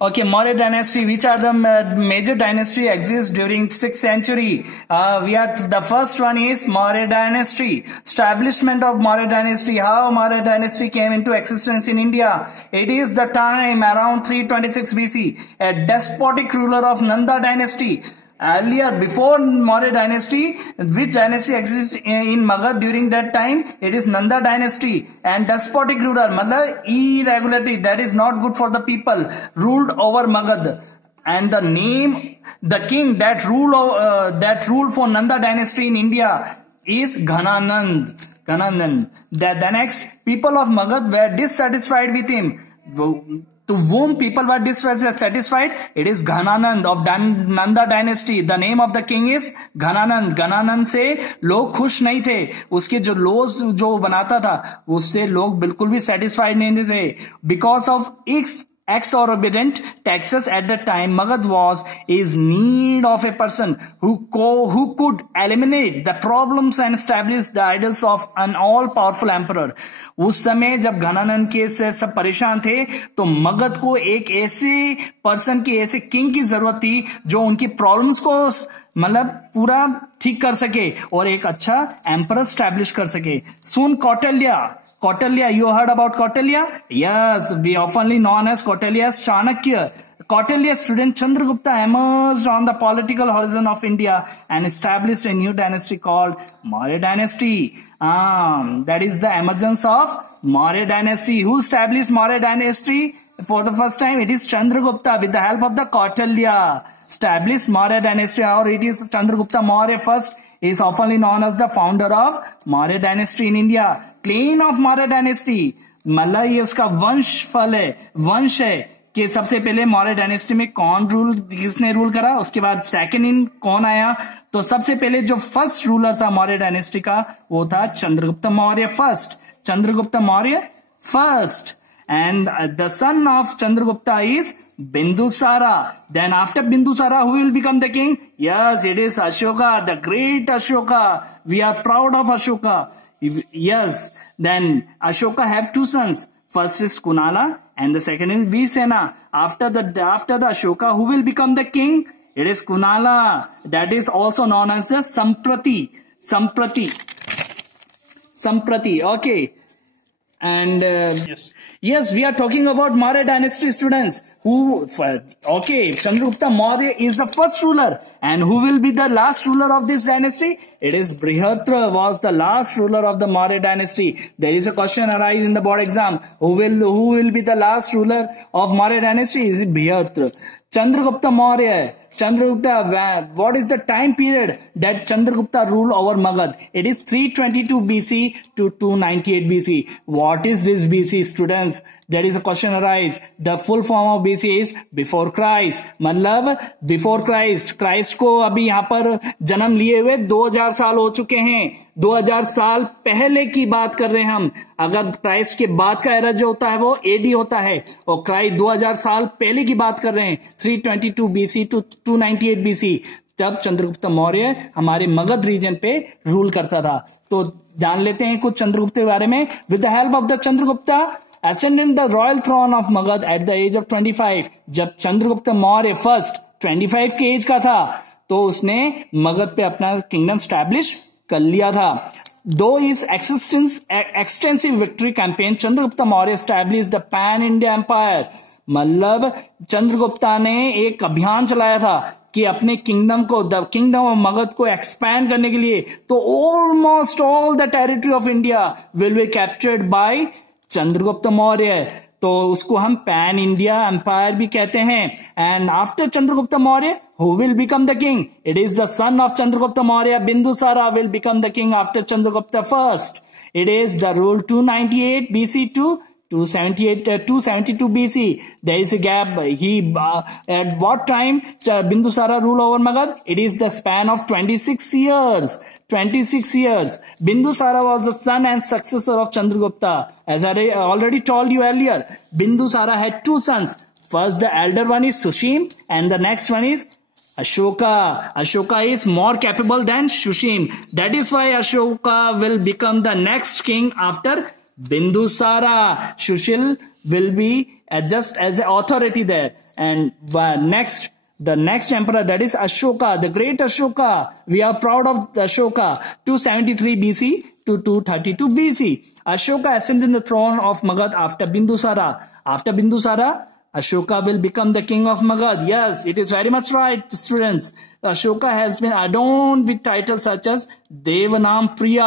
Okay, Maurya dynasty. Which are the major dynasty exist during 6th century? The first one is Maurya dynasty. Establishment of Maurya dynasty. How Maurya dynasty came into existence in India? It is the time around 326 BC. A despotic ruler of Nanda dynasty. Earlier, before Maurya dynasty, which dynasty exists in Magad during that time? It is Nanda dynasty. And despotic ruler, matlab irregularity, that is not good for the people, ruled over Magad. And the king that ruled for Nanda dynasty in India is Ghananand. The next, people of Magad were dissatisfied with him. To whom people were dissatisfied? It is Ghananand of Nanda dynasty. The name of the king is Ghananand. Ghananand से लोग खुश नहीं थे. उसके जो laws जो बनाता था उससे लोग बिल्कुल भी satisfied नहीं थे. Because of exorbitant taxes at the time, Magad was in need of a person who could eliminate the problems and establish the ideals of an all-powerful emperor. उस समय जब घनानंद के से सब परेशान थे तो मगध को एक ऐसे पर्सन की, ऐसे किंग की जरूरत थी जो उनकी प्रॉब्लम्स को मतलब पूरा ठीक कर सके और एक अच्छा एम्परर स्टैब्लिश कर सके. सुन Kautilya, you heard about Kautilya? Yes, we oftenly known as Kautilya as Chanakya. Kautilya's student Chandragupta emerged on the political horizon of India and established a new dynasty called Maurya dynasty. That is the emergence of Maurya dynasty. Who established Maurya dynasty for the first time? It is Chandragupta with the help of the Kautilya. Established Maurya dynasty, or it is Chandragupta Maurya first. Is oftenly known as the founder of Maurya dynasty in India. Clan of Maurya dynasty, मतलब ये उसका वंश है कि सबसे पहले Maurya dynasty में किसने रूल करा, उसके बाद सेकंड इन कौन आया. तो सबसे पहले जो फर्स्ट रूलर था मौर्य डायनेस्टी का वो था Chandragupta Maurya first. And the son of Chandragupta is Bindusara. Then after Bindusara, who will become the king? Yes, it is Ashoka, the great Ashoka. We are proud of Ashoka. Yes. Then Ashoka have two sons. First is Kunala and the second is Visena. After the Ashoka, who will become the king? It is Kunala. That is also known as the Samprati. Okay. And yes, we are talking about Maurya dynasty, students. Chandragupta Maurya is the first ruler, and who will be the last ruler of this dynasty? It is Brihadra was the last ruler of the Maurya dynasty. There is a question arise in the board exam. Who will be the last ruler of Maurya dynasty? Is it Brihadra? Chandragupta Maurya. What is the time period that Chandragupta ruled over Magad? It is 322 BC to 298 BC. What is this BC, students? There is a question arise. The full form of BC is before Christ. मतलब before Christ. Christ को अभी यहाँ पर जन्म लिए हुए 2000 साल हो चुके हैं. 2000 साल पहले की बात कर रहे हैं हम. अगर क्राइस्ट के बाद का एरा जो होता है वो AD होता है और क्राइस्ट 2000 साल पहले की बात कर रहे हैं. 322 BC to 298 BC. तब चंद्रगुप्त मौर्य हमारे मगध रीजन पे रूल करता था. तो जान लेते हैं कुछ चंद्रगुप्त के बारे में. With the help of the Chandragupta ascended the royal throne of Magad at the age of 25. जब चंद्रगुप्त मौर्य फर्स्ट 25 के एज का था तो उसने मगध पे अपना किंगडम स्टैब्लिश कर लिया था. Though his extensive victory campaign, Chandragupta Maurya established the Pan-India Empire. मतलब चंद्रगुप्ता ने एक अभियान चलाया था कि अपने किंगडम को, द किंगडम ऑफ मगध को एक्सपैंड करने के लिए. तो almost all the territory of India will be captured by Chandragupta Maurya. तो उसको हम पैन इंडिया एम्पायर भी कहते हैं. And after Chandragupta Maurya who will become the king? It is the son of Chandragupta Maurya. Bindusara will become the king after Chandragupta first. It is the rule 298 BC to 272 BC. There is a gap. At what time Bindusara ruled over Magad? It is the span of 26 years. 26 years. Bindusara was the son and successor of Chandragupta. As I already told you earlier, Bindusara had two sons. First, the elder one is Sushim and the next one is Ashoka. Ashoka is more capable than Sushim. That is why Ashoka will become the next king after Bindusara. Sushil will be just as an authority there. And next, the next emperor, that is Ashoka, the great Ashoka. We are proud of Ashoka. 273 BC to 232 BC. Ashoka ascended the throne of Magad after Bindusara. After Bindusara, Ashoka will become the king of Magad. Yes, it is very much right, students. Ashoka has been adorned with titles such as देवनाम प्रिया.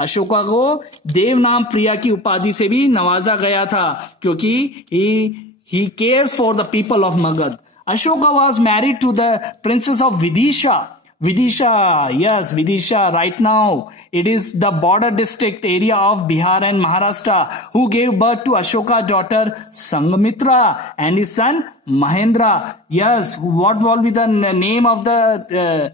अशोका को देवनाम प्रिया की उपाधि से भी नवाजा गया था क्योंकि he cares for the people of Magad. Ashoka was married to the princess of Vidisha. Vidisha, yes, Vidisha. Right now, it is the border district area of Bihar and Maharashtra, who gave birth to Ashoka's daughter Sanghmitra and his son Mahendra. Yes, what will be the name of the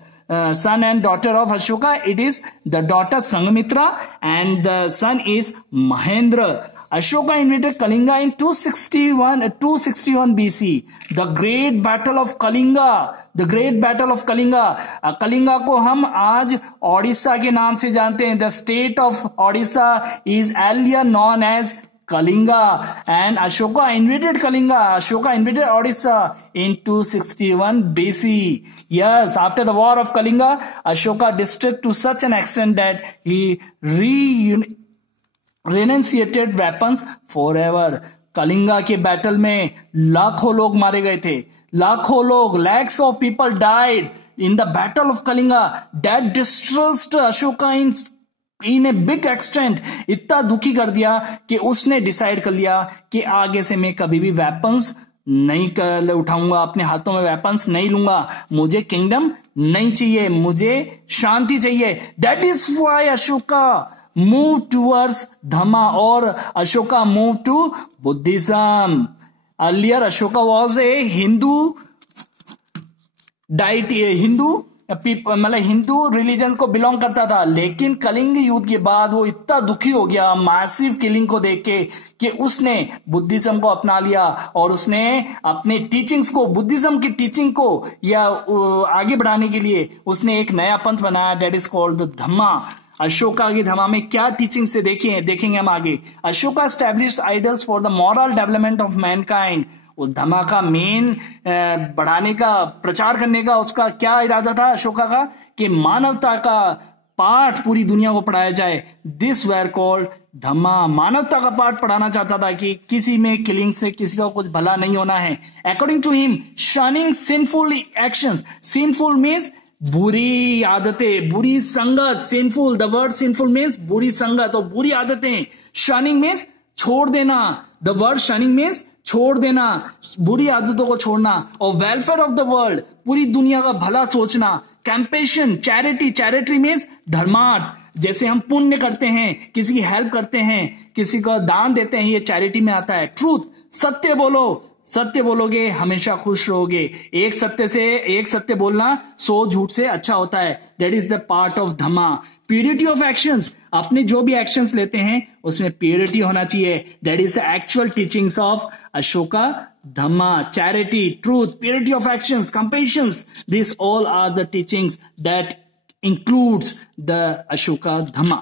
son and daughter of Ashoka? It is the daughter Sanghmitra and the son is Mahendra. Ashoka invaded Kalinga in 261 BC. The Great Battle of Kalinga. The Great Battle of Kalinga. Kalinga को हम आज ओडिशा के नाम से जानते हैं. The state of Odisha is earlier known as Kalinga. And Ashoka invaded Kalinga. Ashoka invaded Odisha in 261 BC. Yes, after the war of Kalinga, Ashoka distressed to such an extent that he renunciated weapons forever. Kalinga के battle में लाखों लोग मारे गए थे. लाखों लोग, lakhs of people died in the battle of Kalinga. That distressed Ashoka in a big extent. इतना दुखी कर दिया कि उसने डिसाइड कर लिया कि आगे से मैं कभी भी वेपन्स नहीं उठाऊंगा, अपने हाथों में वेपन्स नहीं लूंगा. मुझे किंगडम नहीं चाहिए, मुझे शांति चाहिए. That is why Ashoka moved towards Dhamma, or Ashoka moved to Buddhism. Earlier, Ashoka was a Hindu deity, मतलब हिंदू रिलीजन को बिलोंग करता था. लेकिन कलिंग युद्ध के बाद वो इतना दुखी हो गया मैसिव किलिंग को देख के कि उसने बुद्धिज्म को अपना लिया और उसने अपने टीचिंग्स को, बुद्धिज्म की टीचिंग को या आगे बढ़ाने के लिए उसने एक नया पंथ बनाया. दैट इज कॉल्ड द धम्मा. अशोका की धम्मा में क्या टीचिंग से देखेंगे हम आगे. Ashoka established idols for the moral development of Mankind. उस धम्मा का मेन बढ़ाने का, प्रचार करने का उसका क्या इरादा था अशोका का, कि मानवता का पाठ पूरी दुनिया को पढ़ाया जाए. दिस वेर कॉल्ड धम्मा. मानवता का पाठ पढ़ाना चाहता था कि किसी में किलिंग से किसी का कुछ भला नहीं होना है. According to him, shunning sinful actions. Sinful means बुरी आदतें, बुरी संगत. Sinful, the word sinful means बुरी संगत और बुरी आदतें. शनिंग मीन्स छोड़ देना. द वर्ड शनिंग मीन्स छोड़ देना, बुरी आदतों को छोड़ना. और वेलफेयर ऑफ द वर्ल्ड, पूरी दुनिया का भला सोचना. Compassion, charity. चैरिटी मीन्स धर्मार्थ. जैसे हम पुण्य करते हैं, किसी की हेल्प करते हैं, किसी को दान देते हैं, ये चैरिटी में आता है. ट्रूथ, सत्य बोलो. सत्य बोलोगे हमेशा खुश रहोगे. एक सत्य बोलना 100 झूठ से अच्छा होता है. That is the part of Dhamma. Purity of actions. अपने जो भी एक्शंस लेते हैं उसमें प्योरिटी होना चाहिए. That is the actual teachings of Ashoka Dhamma. Charity, truth, purity of actions, compassions. This all are the teachings that includes the Ashoka Dhamma.